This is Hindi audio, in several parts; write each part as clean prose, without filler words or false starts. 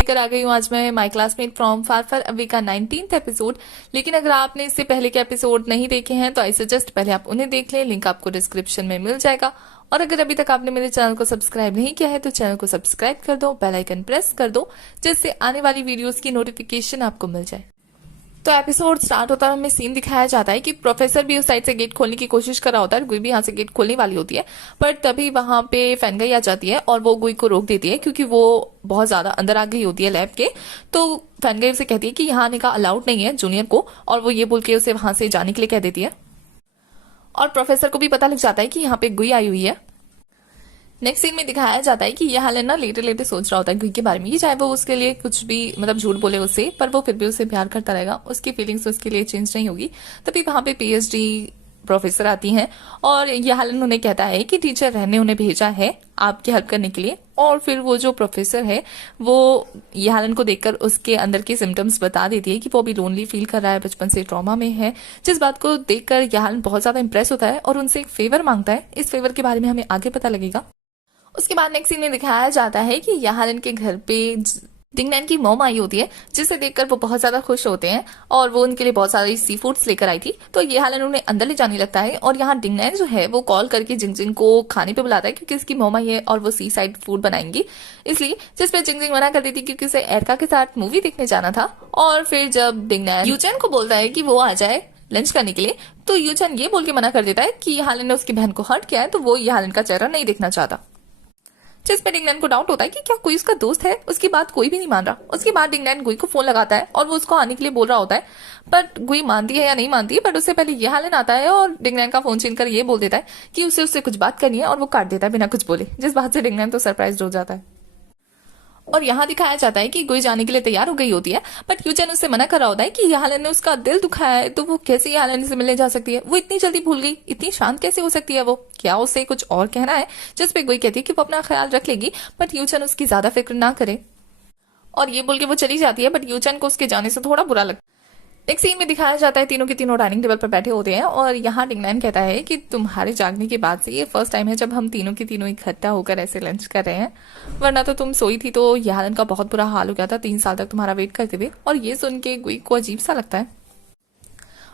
लेकर आ गई हूँ आज मैं माई classmate from far far away का 19th एपिसोड। लेकिन अगर आपने इससे पहले के एपिसोड नहीं देखे हैं तो आई सजेस्ट पहले आप उन्हें देख लें, लिंक आपको डिस्क्रिप्शन में मिल जाएगा। और अगर अभी तक आपने मेरे चैनल को सब्सक्राइब नहीं किया है तो चैनल को सब्सक्राइब कर दो, बेल आइकन प्रेस कर दो, जिससे आने वाली वीडियोस की नोटिफिकेशन आपको मिल जाए। तो एपिसोड स्टार्ट होता है, हमें सीन दिखाया जाता है कि प्रोफेसर भी उस साइड से गेट खोलने की कोशिश कर रहा होता है, गुई भी यहाँ से गेट खोलने वाली होती है, पर तभी वहां पे फैनगाई आ जाती है और वो गुई को रोक देती है क्योंकि वो बहुत ज्यादा अंदर आ गई होती है लैब के। तो फैनगाई उसे कहती है कि यहाँ आने का अलाउड नहीं है जूनियर को, और वो ये बोल के उसे वहां से जाने के लिए कह देती है। और प्रोफेसर को भी पता लग जाता है कि यहाँ पे गुई आई हुई है। नेक्स्ट सीन में दिखाया जाता है कि यह हालन ना लेटे लेटे सोच रहा होता है गुई के बारे में, कि चाहे वो उसके लिए कुछ भी मतलब झूठ बोले उससे, पर वो फिर भी उसे प्यार करता रहेगा, उसकी फीलिंग्स उसके लिए चेंज नहीं होगी। तभी वहां पे पीएचडी प्रोफेसर आती हैं और यह हालन उन्हें कहता है कि टीचर रहने उन्हें भेजा है आपकी हेल्प करने के लिए। और फिर वो जो प्रोफेसर है वो यह हालन को देखकर उसके अंदर के सिम्टम्स बता देती है कि वो अभी लोनली फील कर रहा है, बचपन से ट्रॉमा में है। जिस बात को देखकर यह हालन बहुत ज्यादा इंप्रेस होता है और उनसे एक फेवर मांगता है। इस फेवर के बारे में हमें आगे पता लगेगा। उसके बाद नेक्स्ट सीन में दिखाया जाता है कि यहालन के घर पे डिंगनैन की मॉम आई होती है, जिसे देखकर वो बहुत ज्यादा खुश होते हैं और वो उनके लिए बहुत सारी सी फूड्स लेकर आई थी। तो यहालन उन्हें अंदर ले जाने लगता है और यहाँ डिंगनैन जो है वो कॉल करके जिंगजिंग को खाने पे बुलाता है क्योंकि इसकी मॉम आई है और वो सी साइड फूड बनाएंगी इसलिए, जिसपे जिंगजिंग मना कर देती क्योंकि उसे एरका के साथ मूवी देखने जाना था। और फिर जब डिंगनैन यूचेन को बोलता है कि वो आ जाए लंच करने के लिए, तो यूचेन ये बोल के मना कर देता है कि यहालन ने उसकी बहन को हर्ट किया है, तो वो यहालन का चेहरा नहीं देखना चाहता। जिसमें डिंगनैन को डाउट होता है कि क्या कोई उसका दोस्त है, उसकी बात कोई भी नहीं मान रहा। उसके बाद डिंगनैन गुई को फोन लगाता है और वो उसको आने के लिए बोल रहा होता है, बट गुई मानती है या नहीं मानती है। बट उससे पहले ये हालन आता है और डिंगनैन का फोन छीनकर ये बोल देता है कि उसे उससे कुछ बात करनी है और वो काट देता है बिना कुछ बोले, जिस बात से डिंगनैन तो सरप्राइज हो जाता है। और यहाँ दिखाया जाता है कि गुई जाने के लिए तैयार हो गई होती है, बट यूचेन उससे मना कर रहा होता है कि यहालन ने उसका दिल दुखाया है, तो वो कैसे यहालन से मिलने जा सकती है, वो इतनी जल्दी भूल गई, इतनी शांत कैसे हो सकती है, वो क्या उसे कुछ और कहना है। जिसपे गुई कहती है कि वो अपना ख्याल रख लेगी, बट यूचेन उसकी ज्यादा फिक्र ना करे। और ये बोल के वो चली जाती है, बट यूचेन को उसके जाने से थोड़ा बुरा लगता है। एक सीन में दिखाया जाता है तीनों के तीनों डाइनिंग टेबल पर बैठे होते हैं और यहाँ डिंगनैन कहता है कि तुम्हारे जागने के बाद से ये फर्स्ट टाइम है जब हम तीनों के तीनों इकट्ठा होकर ऐसे लंच कर रहे हैं, वरना तो तुम सोई थी तो यहालन का बहुत बुरा हाल हो गया था 3 साल तक तुम्हारा वेट करते हुए। और ये सुन के गुई को अजीब सा लगता है।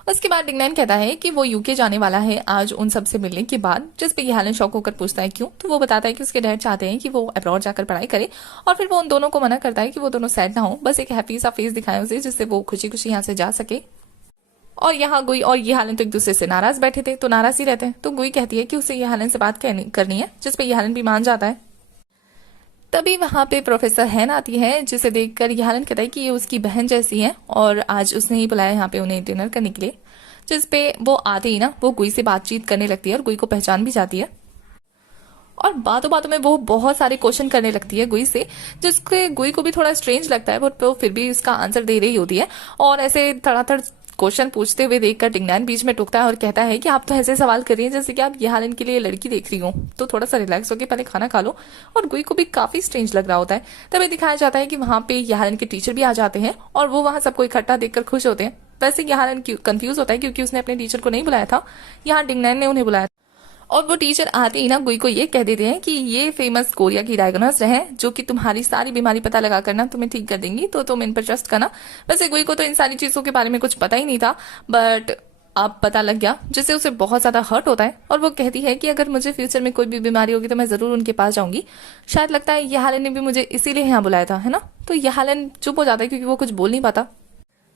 उसके बाद डिंगनैन कहता है कि वो यूके जाने वाला है आज उन सब से मिलने के बाद, जिसपे यहालन शॉक होकर पूछता है क्यों, तो वो बताता है कि उसके डैड चाहते हैं कि वो अब्रॉड जाकर पढ़ाई करे। और फिर वो उन दोनों को मना करता है कि वो दोनों सैड ना हो, बस एक हैप्पी सा फेस दिखाए उसे, जिससे वो खुशी खुशी यहाँ से जा सके। और यहाँ गुई और ये हालन तो एक दूसरे से नाराज बैठे थे, तो नाराज ही रहते हैं। तो गुई कहती है कि उसे ये हालन से बात करनी है, जिसपे ये हालन भी मान जाता है। तभी वहां पे प्रोफेसर हैन आती है, जिसे देखकर ये हालन कहता है कि ये उसकी बहन जैसी है और आज उसने ही बुलाया यहाँ पे उन्हें डिनर करने के लिए। जिसपे वो आते ही ना वो गुई से बातचीत करने लगती है और गुई को पहचान भी जाती है और बातों बातों में वो बहुत सारे क्वेश्चन करने लगती है गुई से, जिसके गुई को भी थोड़ा स्ट्रेंज लगता है, बट वो फिर भी उसका आंसर दे रही होती है। और ऐसे धड़ाधड़ क्वेश्चन पूछते हुए देखकर डिंगनैन बीच में टोकता है और कहता है कि आप तो ऐसे सवाल कर रही हैं जैसे कि आप ये हालन के लिए लड़की देख रही हो, तो थोड़ा सा रिलैक्स होकर पहले खाना खा लो। और गुई को भी काफी स्ट्रेंज लग रहा होता है। तभी दिखाया जाता है कि वहां पे ये हालन के टीचर भी आ जाते हैं और वो वहां सबको इकट्ठा देखकर खुश होते हैं। वैसे ये हालन कंफ्यूज होता है क्योंकि उसने अपने टीचर को नहीं बुलाया था, यहाँ डिंगनैन ने उन्हें बुलाया। और वो टीचर आते ही ना गुई को ये कह देते हैं कि ये फेमस कोरिया की डायग्नोस्ट हैं जो कि तुम्हारी सारी बीमारी पता लगा करना तुम्हें ठीक कर देंगी, तो तुम इन पर ट्रस्ट करना। वैसे गुई को तो इन सारी चीजों के बारे में कुछ पता ही नहीं था, बट अब पता लग गया, जिससे उसे बहुत ज्यादा हर्ट होता है। और वो कहती है कि अगर मुझे फ्यूचर में कोई भी बीमारी होगी तो मैं जरूर उनके पास जाऊंगी। शायद लगता है ये हालन ने भी मुझे इसीलिए यहाँ बुलाया था, है ना। तो ये हालन चुप हो जाता है क्योंकि वो कुछ बोल नहीं पाता।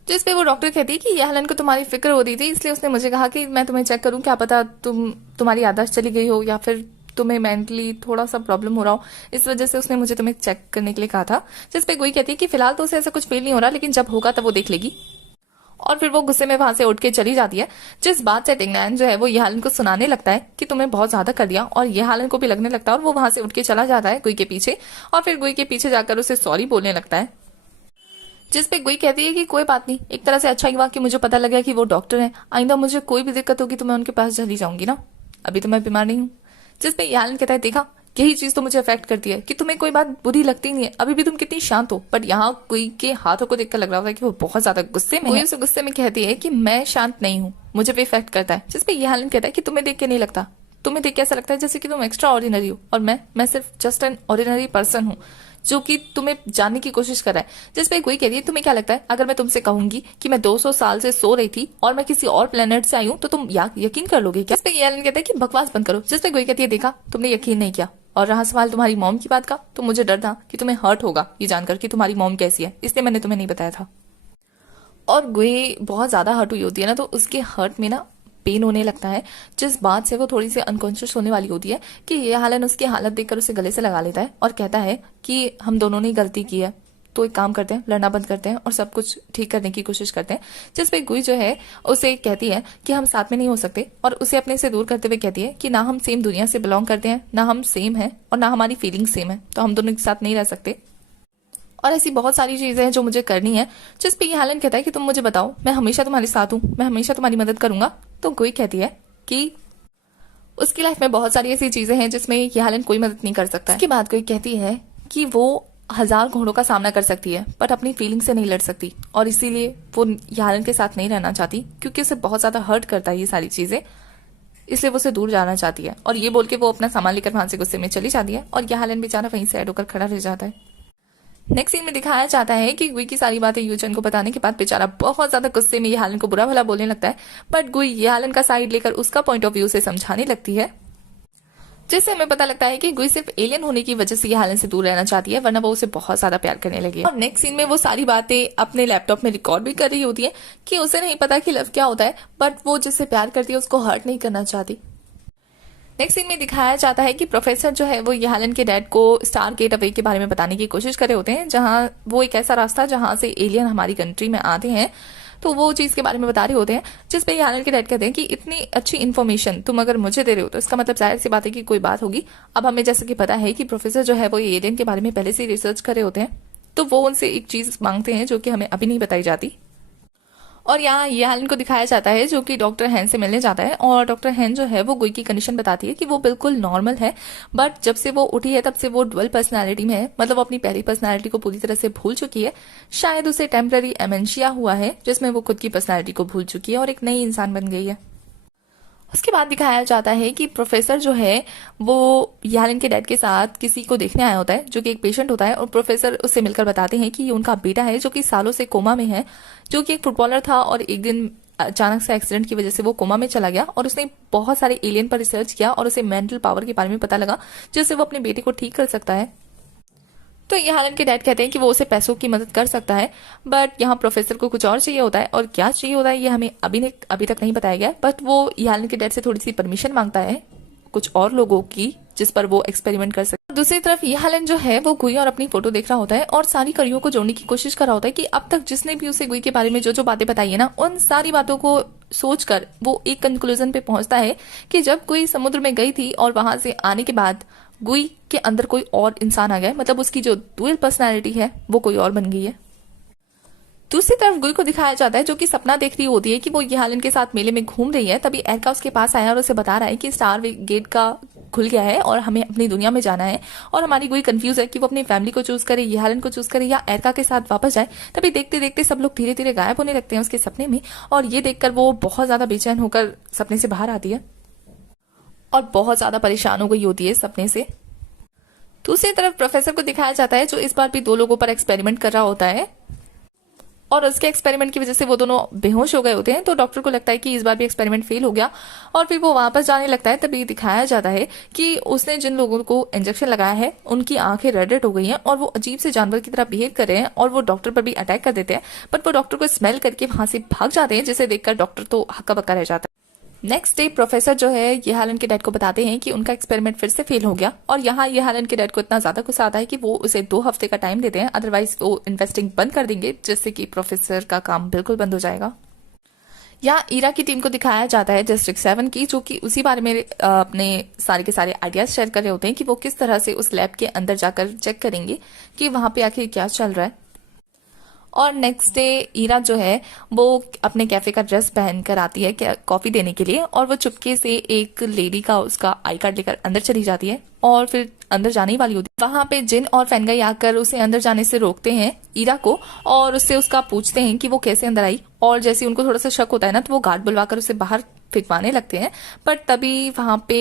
जिस पे वो डॉक्टर कहती है कि ये हालन को तुम्हारी फिक्र हो रही थी, इसलिए उसने मुझे कहा कि मैं तुम्हें चेक करूं, क्या पता तुम्हारी याददाश्त चली गई हो या फिर तुम्हें मेंटली थोड़ा सा प्रॉब्लम हो रहा हो, इस वजह से उसने मुझे तुम्हें चेक करने के लिए कहा था। जिस पे गुई कहती है कि फिलहाल तो उसे ऐसा कुछ फील नहीं हो रहा, लेकिन जब होगा तब वो देख लेगी। और फिर वो गुस्से में वहां से उठ के चली जाती है, जिस बात से डिंगनैन जो है वो ये हालन को सुनाने लगता है कि तुमने बहुत ज्यादा कर दिया, और ये हालन को भी लगने लगता है और वो वहां से उठ के चला जाता है गुई के पीछे। और फिर गुई के पीछे जाकर उसे सॉरी बोलने लगता है, जिसपे गुई कहती है कि कोई बात नहीं, एक तरह से अच्छा ही हुआ कि मुझे पता लगा कि वो डॉक्टर है, आइंदा मुझे कोई भी दिक्कत होगी तो मैं उनके पास चली जाऊंगी ना, अभी तो मैं बीमार नहीं हूँ। जिसपे यालन कहता है देखा यही चीज तो मुझे अफेक्ट करती है कि तुम्हें कोई बात बुरी लगती नहीं है, अभी भी तुम कितनी शांत हो। बट यहाँ गुई के हाथों को देखकर लग रहा था कि वो बहुत ज्यादा गुस्से में है। उसे गुस्से में कहती है कि मैं शांत नहीं हूँ, मुझे भी इफेक्ट करता है। जिसपे यालन कहता है कि तुम्हें देख के नहीं लगता, तुम्हें देख के ऐसा लगता है जैसे कि तुम एक्स्ट्रा ऑर्डिनरी हो और मैं सिर्फ जस्ट एन ऑर्डिनरी पर्सन हूँ जो कि तुम्हें जानने की कोशिश कर रहा है। जिसपे गुई कहती है तुम्हें क्या लगता है अगर मैं तुमसे कहूंगी कि मैं 200 साल से सो रही थी और मैं किसी और प्लेनेट से आई हूँ तो तुम यकीन कर लोगे क्या? जिसपे एलन कहता है कि बकवास बंद करो। जिसपे गुई कहती है देखा तुमने यकीन नहीं किया। और रहा सवाल तुम्हारी मॉम की बात का, तो मुझे डर था कि तुम्हें हर्ट होगा ये जानकर कि तुम्हारी मॉम कैसी है, इसलिए मैंने तुम्हें नहीं बताया था। और गुई बहुत ज्यादा हर्ट हुई होती है ना, तो उसके हर्ट में ना पेन होने लगता है, जिस बात से वो थोड़ी सी अनकॉन्शियस होने वाली होती है कि ये हालन उसकी हालत देखकर उसे गले से लगा लेता है और कहता है कि हम दोनों ने गलती की है, तो एक काम करते हैं लड़ना बंद करते हैं और सब कुछ ठीक करने की कोशिश करते हैं। जिसपे गुई जो है उसे कहती है कि हम साथ में नहीं हो सकते और उसे अपने से दूर करते हुए कहती है कि ना हम सेम दुनिया से बिलोंग करते हैं, ना हम सेम हैं और ना हमारी फीलिंग सेम है, तो हम दोनों एक साथ नहीं रह सकते और ऐसी बहुत सारी चीजें हैं जो मुझे करनी है। जिस पे ये हालन कहता है कि तुम मुझे बताओ, मैं हमेशा तुम्हारे साथ हूँ, मैं हमेशा तुम्हारी मदद करूंगा। तो गुई कहती है कि उसकी लाइफ में बहुत सारी ऐसी चीजें हैं जिसमें ये हालन कोई मदद नहीं कर सकता है। इसके बाद गुई कहती है कि वो 1000 घोड़ों का सामना कर सकती है बट अपनी फीलिंग से नहीं लड़ सकती और इसीलिए वो यालन के साथ नहीं रहना चाहती क्योंकि उसे बहुत ज्यादा हर्ट करता है ये सारी चीजें, इसलिए वो उसे दूर जाना चाहती है। और ये बोल के वो अपना सामान लेकर वहां से गुस्से में चली जाती है और यालन बेचारा वहीं से ऐड होकर खड़ा रह जाता है। नेक्स्ट सीन में दिखाया जाता है कि गुई की सारी बातें यूचन को बताने के बाद बेचारा बहुत ज्यादा गुस्से में यालन को बुरा भला बोलने लगता है, बट गुई यालन का साइड लेकर उसका पॉइंट ऑफ व्यू से समझाने लगती है, जिससे हमें पता लगता है कि गुई सिर्फ एलियन होने की वजह से ये हालन से दूर रहना चाहती है, वरना वो उसे बहुत ज्यादा प्यार करने लगी। और नेक्स्ट सीन में वो सारी बातें अपने लैपटॉप में रिकॉर्ड भी कर रही होती है कि उसे नहीं पता कि लव क्या होता है, बट वो जिससे प्यार करती है उसको हर्ट नहीं करना चाहती। नेक्स्ट सीन में दिखाया जाता है कि प्रोफेसर जो है वो यालन के डैड को स्टार गेट अवे के बारे में बताने की कोशिश कर रहे होते हैं, जहां वो एक ऐसा रास्ता जहां से एलियन हमारी कंट्री में आते हैं, तो वो चीज के बारे में बता रहे होते हैं। जिस पे यालन के डैड कहते हैं कि इतनी अच्छी इन्फॉर्मेशन तुम अगर मुझे दे रहे हो तो इसका मतलब जाहिर सी बात है कि कोई बात होगी। अब हमें जैसे कि पता है कि प्रोफेसर जो है वो एलियन के बारे में पहले से रिसर्च कर रहे होते हैं, तो वो उनसे एक चीज मांगते हैं जो कि हमें अभी नहीं बताई जाती। और यहाँ यालन को दिखाया जाता है जो कि डॉक्टर हैन से मिलने जाता है और डॉक्टर हैन जो है वो गुई की कंडीशन बताती है कि वो बिल्कुल नॉर्मल है, बट जब से वो उठी है तब से वो डुअल पर्सनालिटी में है, मतलब वो अपनी पहली पर्सनालिटी को पूरी तरह से भूल चुकी है। शायद उसे टेम्पररी एमेंशिया हुआ है जिसमें वो खुद की पर्सनालिटी को भूल चुकी है और एक नई इंसान बन गई है। उसके बाद दिखाया जाता है कि प्रोफेसर जो है वो यालन के डैड के साथ किसी को देखने आया होता है जो कि एक पेशेंट होता है, और प्रोफेसर उससे मिलकर बताते हैं कि ये उनका बेटा है जो कि सालों से कोमा में है, जो कि एक फुटबॉलर था और एक दिन अचानक से एक्सीडेंट की वजह से वो कोमा में चला गया और उसने बहुत सारे एलियन पर रिसर्च किया और उसे मेंटल पावर के बारे में पता लगा जिससे वो अपने बेटे को ठीक कर सकता है। तो यालन के डैड कहते हैं कि वो उसे पैसों की मदद कर सकता है, बट यहाँ प्रोफेसर को कुछ और चाहिए होता है और क्या चाहिए होता है ये हमें अभी तक नहीं बताया गया, बट वो यालन के डैड से थोड़ी सी परमिशन मांगता है कुछ और लोगों की जिस पर वो एक्सपेरिमेंट कर सकते। दूसरी तरफ यालन जो है वो गुई और अपनी फोटो देख रहा होता है और सारी कड़ियों को जोड़ने की कोशिश कर रहा होता है कि अब तक जिसने भी उसे गुई के बारे में जो जो बातें बताई है ना, उन सारी बातों को सोचकर वो एक कंक्लूजन पे पहुंचता है कि जब गुई समुद्र में गई थी और वहां से आने के बाद गुई के अंदर कोई और इंसान आ गया, मतलब उसकी जो डुअल पर्सनालिटी है वो कोई और बन गई है। दूसरी तरफ गुई को दिखाया जाता है जो कि सपना देख रही होती है कि वो यालन के साथ मेले में घूम रही है, तभी एरका उसके पास आया और उसे बता रहा है कि स्टार गेट का खुल गया है और हमें अपनी दुनिया में जाना है। और हमारी गुई कंफ्यूज है कि वो अपनी फैमिली को चूज करे, यालन को चूज करे या एरका के साथ वापस जाए। तभी देखते देखते सब लोग धीरे धीरे गायब होने लगते हैं उसके सपने में, और ये देखकर वो बहुत ज्यादा बेचैन होकर सपने से बाहर आती है और बहुत ज्यादा परेशान हो गई होती है सपने से। दूसरी तरफ प्रोफेसर को दिखाया जाता है जो इस बार भी 2 लोगों पर एक्सपेरिमेंट कर रहा होता है और उसके एक्सपेरिमेंट की वजह से वो दोनों बेहोश हो गए होते हैं, तो डॉक्टर को लगता है कि इस बार भी एक्सपेरिमेंट फेल हो गया और फिर वो वापस जाने लगता है। तभी दिखाया जाता है कि उसने जिन लोगों को इंजेक्शन लगाया है उनकी आंखें रेड हो गई हैं और वो अजीब से जानवर की तरह बिहेव कर रहे हैं और वो डॉक्टर पर भी अटैक कर देते हैं, बट वो डॉक्टर को स्मेल करके वहां से भाग जाते हैं, जिसे देखकर डॉक्टर तो हक्का बक्का रह जाता है। नेक्स्ट डे प्रोफेसर जो है यालन के डैड को बताते हैं कि उनका एक्सपेरिमेंट फिर से फेल हो गया और यहाँ यालन के डैड को इतना ज्यादा गुस्सा आता है कि वो उसे 2 हफ्ते का टाइम देते हैं, अदरवाइज वो इन्वेस्टिंग बंद कर देंगे, जिससे कि प्रोफेसर का काम बिल्कुल बंद हो जाएगा। यहाँ ईरा की टीम को दिखाया जाता है डिस्ट्रिक्ट 7 की, जो कि उसी बारे में अपने सारे के सारे आइडियाज शेयर कर रहे होते हैं कि वो किस तरह से उस लैब के अंदर जाकर चेक करेंगे कि वहां पे आखिर क्या चल रहा है। और नेक्स्ट डे ईरा जो है वो अपने कैफे का ड्रेस पहनकर आती है कॉफी देने के लिए, और वो चुपके से एक लेडी का उसका आई कार्ड लेकर अंदर चली जाती है और फिर अंदर जाने ही वाली होती है। वहां पे जिन और फैनगाई आकर उसे अंदर जाने से रोकते हैं ईरा को और उससे उसका पूछते हैं कि वो कैसे अंदर आई, और जैसे उनको थोड़ा सा शक होता है ना तो वो गार्ड बुलवाकर उसे बाहर फिकवाने लगते हैं, बट तभी वहां पे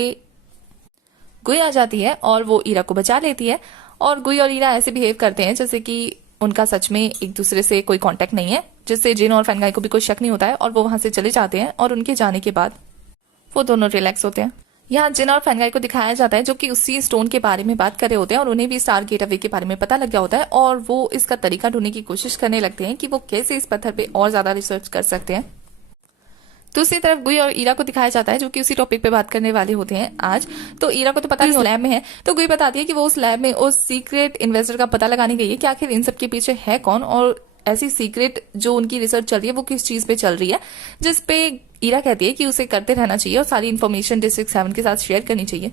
गुई आ जाती है और वो ईरा को बचा लेती है। और गुई और ईरा ऐसे बिहेव करते हैं जैसे कि उनका सच में एक दूसरे से कोई कांटेक्ट नहीं है, जिससे जिन और फैनगाई को भी कोई शक नहीं होता है और वो वहां से चले जाते हैं और उनके जाने के बाद वो दोनों रिलैक्स होते हैं। यहाँ जिन और फैनगाई को दिखाया जाता है जो कि उसी स्टोन के बारे में बात कर रहे होते हैं और उन्हें भी स्टार गेट अवे के बारे में पता लग गया होता है और वो इसका तरीका ढूंढने की कोशिश करने लगते हैं कि वो कैसे इस पत्थर पे और ज्यादा रिसर्च कर सकते हैं। दूसरी तरफ गुई और ईरा को दिखाया जाता है जो कि उसी टॉपिक पे बात करने वाले होते हैं आज। तो ईरा को तो पता नहीं वो लैब में है, तो गुई बताती है कि वो उस लैब में उस सीक्रेट इन्वेस्टर का पता लगाने गई है कि आखिर इन सब के पीछे है कौन और ऐसी सीक्रेट जो उनकी रिसर्च चल रही है वो किस चीज पे चल रही है, जिसपे ईरा कहती है कि उसे करते रहना चाहिए और सारी इन्फॉर्मेशन डिस्ट्रिक्ट 7 के साथ शेयर करनी चाहिए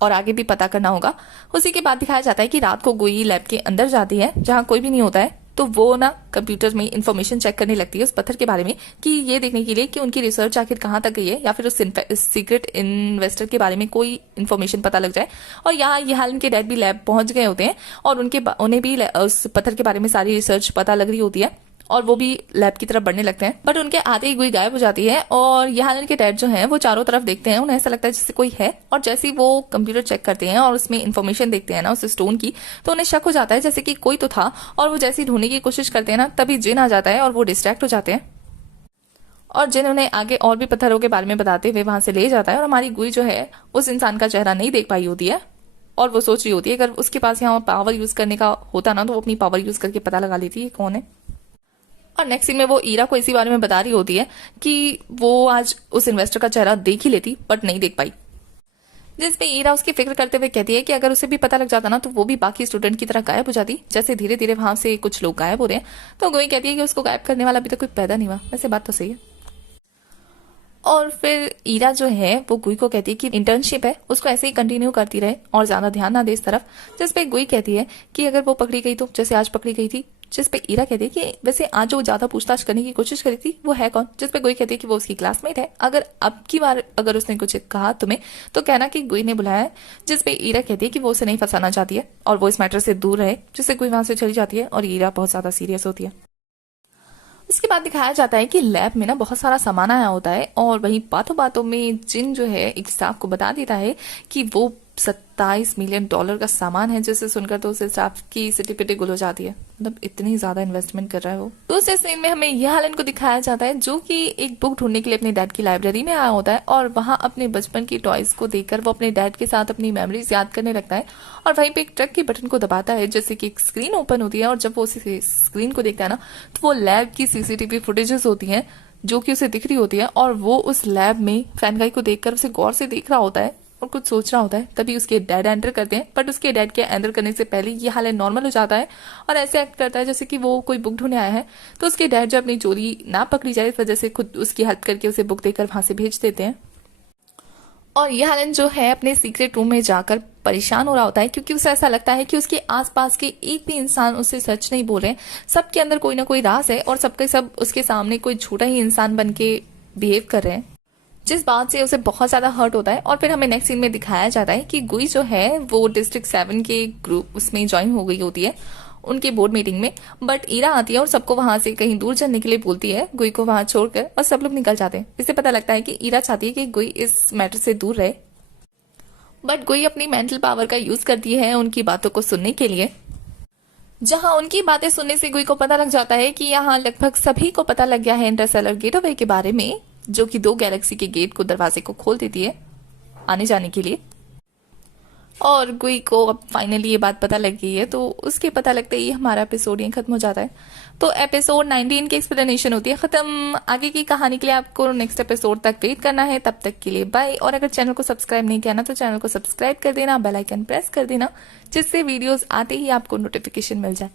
और आगे भी पता करना होगा। उसी के बाद दिखाया जाता है कि रात को गुई लैब के अंदर जाती है जहां कोई भी नहीं होता है, तो वो ना कंप्यूटर में इंफॉर्मेशन चेक करने लगती है उस पत्थर के बारे में कि ये देखने के लिए कि उनकी रिसर्च आखिर कहाँ तक गई है या फिर उस सीक्रेट इन्वेस्टर के बारे में कोई इन्फॉर्मेशन पता लग जाए। और यहाँ ये हाल उनके डैड भी लैब पहुंच गए होते हैं और उन्हें भी उस पत्थर के बारे में सारी रिसर्च पता लग रही होती है और वो भी लैब की तरफ बढ़ने लगते हैं। बट उनके आते ही गुई गायब हो जाती है और यहाँ के डैड जो हैं वो चारों तरफ देखते हैं, उन्हें ऐसा लगता है जैसे कोई है और जैसे ही वो कंप्यूटर चेक करते हैं और उसमें इन्फॉर्मेशन देखते हैं ना उस स्टोन की, तो उन्हें शक हो जाता है जैसे कि कोई तो था और वो जैसे ही ढूंढने की कोशिश करते हैं ना तभी जिन आ जाता है और वो डिस्ट्रैक्ट हो जाते हैं और जिन उन्हें आगे और भी पत्थरों के बारे में बताते हुए वहां से ले जाता है और हमारी गुई जो है उस इंसान का चेहरा नहीं देख पाई होती है और वो सोच रही होती है अगर उसके पास यहाँ पावर यूज करने का होता ना तो वो अपनी पावर यूज करके पता लगा लेती है कौन है। और नेक्स्ट सीन में वो ईरा को इसी बारे में बता रही होती है कि वो आज उस इन्वेस्टर का चेहरा देख ही लेती बट नहीं देख पाई, जिसपे ईरा उसकी फिक्र करते हुए कहती है कि अगर उसे भी पता लग जाता ना तो वो भी बाकी स्टूडेंट की तरह गायब हो जाती, जैसे धीरे धीरे वहां से कुछ लोग गायब हो रहे हैं। तो गुई कहती है कि उसको गायब करने वाला अभी तक कोई पैदा नहीं हुआ। वैसे बात तो सही है। और फिर ईरा जो है वो गुई को कहती है कि इंटर्नशिप है उसको ऐसे ही कंटिन्यू करती रहे और ज्यादा ध्यान ना दे इस तरफ, जिसपे गुई कहती है कि अगर वो पकड़ी गई तो जैसे आज पकड़ी गई थी, जिसपे ईरा कहती है कि वैसे आज जो ज्यादा पूछताछ करने की कोशिश करी थी वो है कौन, जिसपे गुई कहती है कि वो उसकी क्लासमेट है, अगर अब की बार अगर उसने कुछ कहा तुम्हें तो कहना कि गुई ने बुलाया है, जिसपे ईरा कहती है कि वो उसे नहीं फंसाना चाहती है और वो इस मैटर से दूर रहे, जिससे गुई वहां से चली जाती है और ईरा बहुत ज्यादा सीरियस होती है। इसके बाद दिखाया जाता है कि लैब में ना बहुत सारा सामान आया होता है और वहीं बातों बातों में जिन जो है एक स्टाफ को बता देता है कि वो $27 मिलियन का सामान है, जिसे सुनकर तो उस स्टाफ की सिटी पिटी गुल हो जाती है, मतलब इतनी ज्यादा इन्वेस्टमेंट कर रहा है वो। दूसरे सीन में हमें यह हालन को दिखाया जाता है जो कि एक बुक ढूंढने के लिए अपने डैड की लाइब्रेरी में आया होता है और वहां अपने बचपन की टॉयज को देखकर वो अपने डैड के साथ अपनी मेमोरीज याद करने लगता है और वहीं पे एक ट्रक के बटन को दबाता है जैसे कि एक स्क्रीन ओपन होती है और जब वो उस स्क्रीन को देखता है ना तो वो लैब की सीसीटीवी फुटेजेस होती है जो कि उसे दिख रही होती है और वो उस लैब में फैनगाई को देखकर उसे गौर से देख रहा होता है और कुछ सोच रहा होता है। तभी उसके डैड एंटर करते हैं बट उसके डैड के एंटर करने से पहले ये हालत नॉर्मल हो जाता है और ऐसे एक्ट करता है जैसे कि वो कोई बुक ढूंढने आया है। तो उसके डैड जो अपनी चोरी ना पकड़ी जाए इस वजह से खुद उसकी हेल्प करके उसे बुक देकर वहां से भेज देते हैं और ये हालन जो है अपने सीक्रेट रूम में जाकर परेशान हो रहा होता है क्योंकि उसे ऐसा लगता है कि उसके आसपास के एक भी इंसान उससे सच नहीं बोल रहे, सबके अंदर कोई ना कोई राज है और सबके सब उसके सामने कोई झूठा ही इंसान बन के बिहेव कर रहे हैं, जिस बात से उसे बहुत ज्यादा हर्ट होता है। और फिर हमें नेक्स्ट सीन में दिखाया जाता है कि गुई जो है वो डिस्ट्रिक्ट 7 के ग्रुप उसमें ज्वाइन हो गई होती है उनके बोर्ड मीटिंग में, बट ईरा आती है और सबको वहां से कहीं दूर जाने के लिए बोलती है गुई को वहां छोड़कर और सब लोग निकल जाते हैं। इससे पता लगता है कि ईरा चाहती है कि गुई इस मैटर से दूर रहे, बट गुई अपनी मेंटल पावर का यूज करती है उनकी बातों को सुनने के लिए, जहां उनकी बातें सुनने से गुई को पता लग जाता है कि यहाँ लगभग सभी को पता लग गया है इंटरस्टेलर गेटवे के बारे में, जो कि 2 गैलेक्सी के गेट को दरवाजे को खोल देती है आने जाने के लिए। और गुई को अब फाइनली ये बात पता लग गई है तो उसके पता लगते ही हमारा एपिसोड यहीं खत्म हो जाता है। तो एपिसोड 19 की एक्सप्लेनेशन होती है खत्म। आगे की कहानी के लिए आपको नेक्स्ट एपिसोड तक वेट करना है। तब तक के लिए बाय। और अगर चैनल को सब्सक्राइब नहीं किया ना तो चैनल को सब्सक्राइब कर देना, बेल आइकन प्रेस कर देना, जिससे वीडियोस आते ही आपको नोटिफिकेशन मिल जाए।